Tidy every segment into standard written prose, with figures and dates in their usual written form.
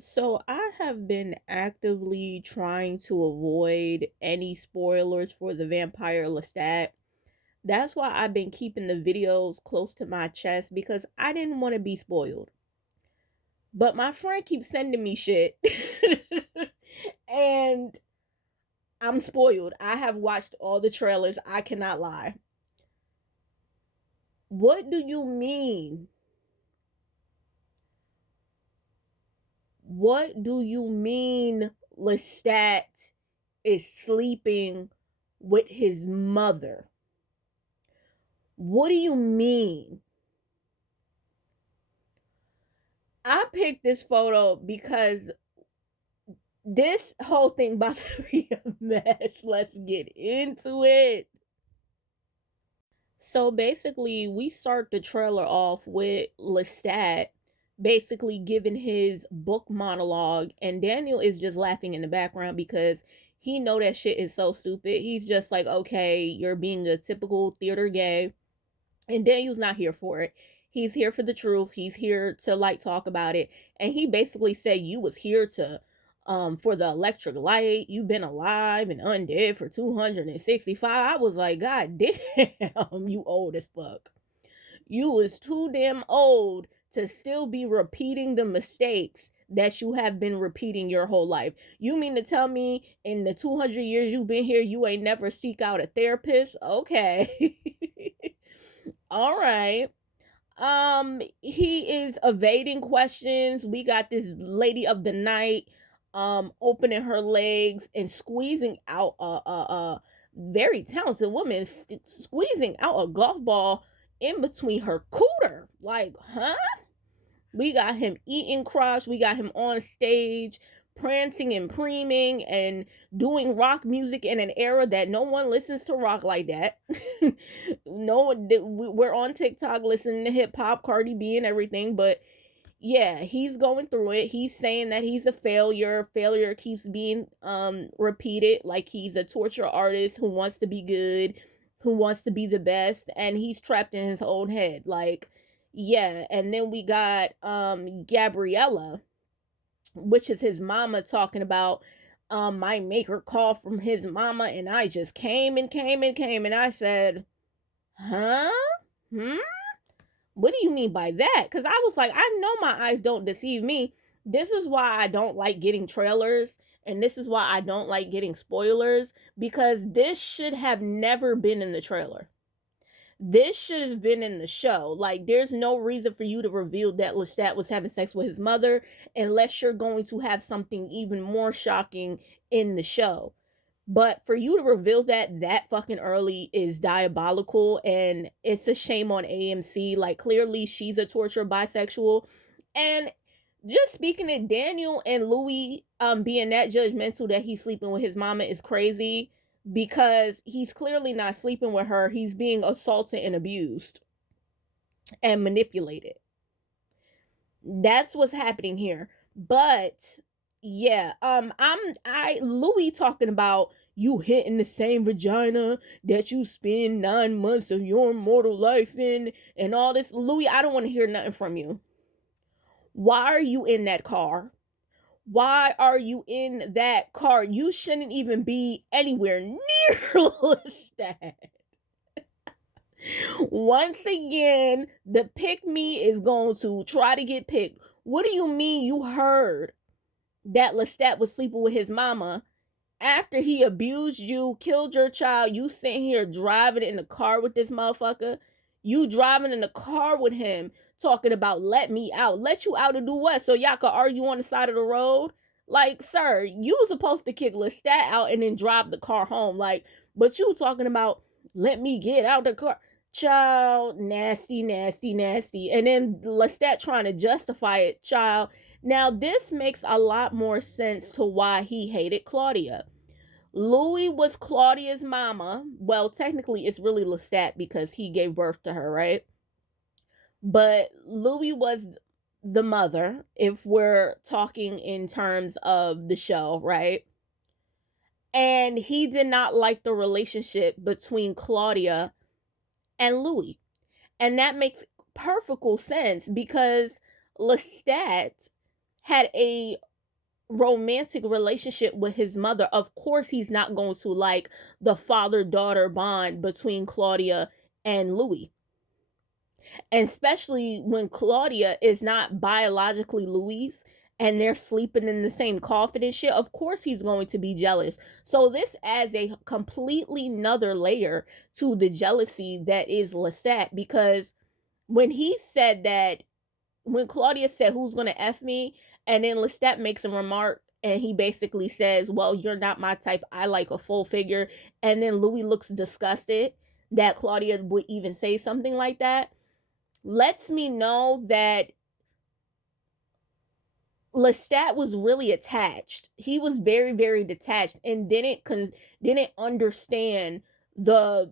So I have been actively trying to avoid any spoilers for the vampire Lestat. That's why I've been keeping the videos close to my chest because I didn't want to be spoiled. But my friend keeps sending me shit. And I'm spoiled. I have watched all the trailers. I cannot lie. What do you mean? What do you mean Lestat is sleeping with his mother? What do you mean? I picked this photo because this whole thing about to be a mess. Let's get into it. So basically, we start the trailer off with Lestat basically giving his book monologue, and Daniel is just laughing in the background because he know that shit is so stupid. He's just like, okay, you're being a typical theater gay. And Daniel's not here for it. He's here for the truth. He's here to like talk about it. And he basically said you was here to for the electric light. You've been alive and undead for 265. I was like, God damn, you old as fuck. You was too damn old to still be repeating the mistakes that you have been repeating your whole life. You mean to tell me in the 200 years you've been here, you ain't never seek out a therapist? Okay. All right. He is evading questions. We got this lady of the night opening her legs and squeezing out a very talented woman squeezing out a golf ball in between her cooter. Like, huh? We got him eating crotch. We got him on stage prancing and preening and doing rock music in an era that no one listens to rock like that. No one. We're on TikTok listening to hip hop, Cardi B, and everything. But yeah, he's going through it. He's saying that he's a failure. Failure keeps being repeated. Like he's a torture artist who wants to be good, who wants to be the best, and he's trapped in his own head. Like, yeah. And then we got Gabriella, which is his mama, talking about my maker call from his mama, and I just came and came and came, and I said, huh? Hmm? What do you mean by that? Because I was like, I know my eyes don't deceive me. This is why I don't like getting trailers, and this is why I don't like getting spoilers, because this should have never been in the trailer. This should have been in the show. Like, there's no reason for you to reveal that Lestat was having sex with his mother unless you're going to have something even more shocking in the show. But for you to reveal that fucking early is diabolical, and it's a shame on AMC. Like, clearly she's a tortured bisexual. And just speaking of Daniel and Louis being that judgmental that he's sleeping with his mama is crazy, because he's clearly not sleeping with her. He's being assaulted and abused and manipulated. That's what's happening here. But yeah, I Louis talking about you hitting the same vagina that you spend 9 months of your mortal life in and all this. Louis, I don't want to hear nothing from you. Why are you in that car? Why are you in that car? You shouldn't even be anywhere near Lestat. Once again, the pick me is going to try to get picked. What do you mean you heard that Lestat was sleeping with his mama after he abused you, killed your child? You sitting here driving in the car with this motherfucker. You driving in the car with him, talking about let me out. Let you out to do what? So y'all could argue on the side of the road? Like, sir, you was supposed to kick Lestat out and then drive the car home. Like, but you talking about let me get out the car. Child, nasty, nasty, nasty. And then Lestat trying to justify it, child. Now, this makes a lot more sense to why he hated Claudia. Louis was Claudia's mama. Well, technically, it's really Lestat because he gave birth to her, right? But Louis was the mother, if we're talking in terms of the show, right? And he did not like the relationship between Claudia and Louis. And that makes perfect sense because Lestat had a romantic relationship with his mother. Of course, he's not going to like the father daughter bond between Claudia and Louis. And especially when Claudia is not biologically Louis and they're sleeping in the same coffin and shit, of course he's going to be jealous. So this adds a completely another layer to the jealousy that is Lestat, because when he said that, when Claudia said, "Who's gonna F me?" and then Lestat makes a remark and he basically says, "Well, you're not my type. I like a full figure." And then Louis looks disgusted that Claudia would even say something like that. Lets me know that Lestat was really attached. He was very, very detached and didn't understand the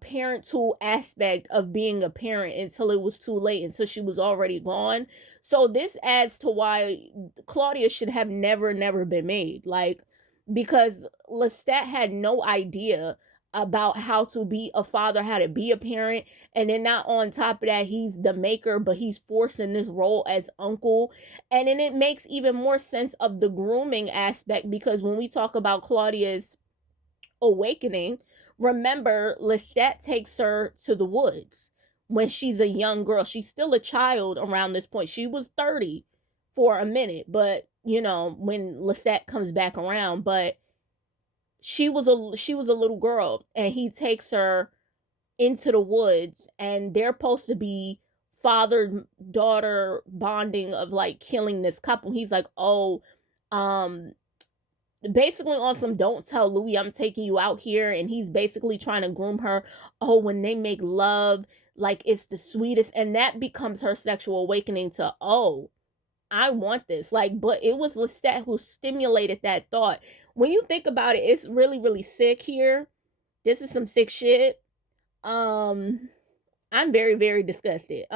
parental aspect of being a parent until it was too late, until she was already gone. So this adds to why Claudia should have never been made. Like, because Lestat had no idea about how to be a father, how to be a parent, and then not on top of that, he's the maker, but he's forced in this role as uncle. And then it makes even more sense of the grooming aspect, because when we talk about Claudia's awakening, remember Lestat takes her to the woods when she's a young girl. She's still a child around this point. She was 30 for a minute, but you know, when Lestat comes back around, but she was a little girl, and he takes her into the woods, and they're supposed to be father daughter bonding of like killing this couple. He's like, "Oh, um basically on some, don't tell Louis I'm taking you out here," and he's basically trying to groom her. Oh, when they make love, like it's the sweetest, and that becomes her sexual awakening to, oh, I want this. Like, but it was Lestat who stimulated that thought. When you think about it, it's really, really sick here. This is some sick shit. um I'm very, very disgusted.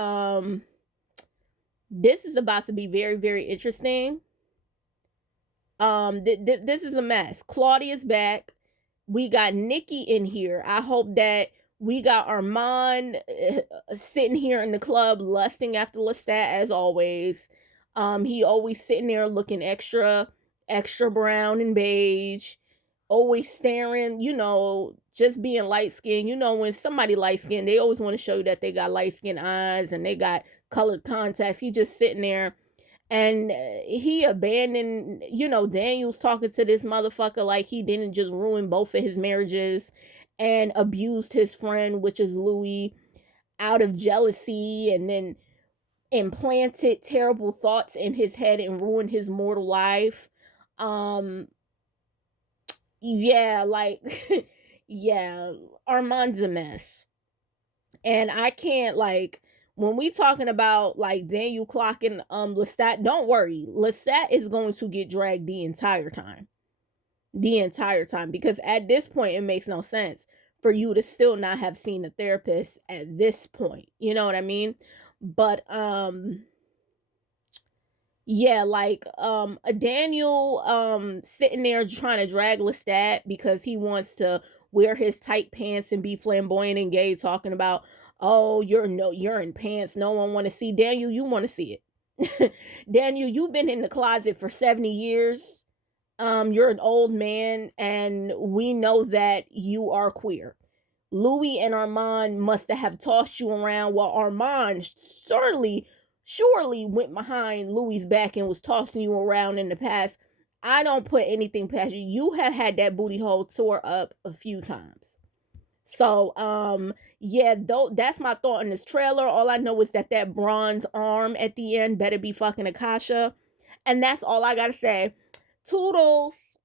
This is about to be very, very interesting. This is a mess. Claudia's back. We got Nikki in here. I hope that we got Armand sitting here in the club lusting after Lestat as always. He always sitting there looking extra, extra brown and beige, always staring, you know, just being light skinned. You know, when somebody light skinned, they always want to show you that they got light skinned eyes and they got colored contacts. He just sitting there, and he abandoned, you know, Daniel's talking to this motherfucker like he didn't just ruin both of his marriages and abused his friend, which is Louis, out of jealousy, and then implanted terrible thoughts in his head and ruined his mortal life. um yeah, like yeah, Armand's a mess. And I can't, like, when we talking about like Daniel clocking Lestat, don't worry, Lestat is going to get dragged the entire time. The entire time, because at this point it makes no sense for you to still not have seen a therapist at this point. You know what I mean? But yeah, like a Daniel sitting there trying to drag Lestat because he wants to wear his tight pants and be flamboyant and gay, talking about, oh, you're in pants no one want to see. Daniel, you want to see it. Daniel, you've been in the closet for 70 years. You're an old man, and we know that you are queer. Louis and Armand must have tossed you around, while Armand surely went behind Louis's back and was tossing you around in the past. I don't put anything past you. You have had that booty hole tore up a few times. So, yeah, though that's my thought on this trailer. All I know is that that bronze arm at the end better be fucking Akasha, and that's all I gotta say. Toodles.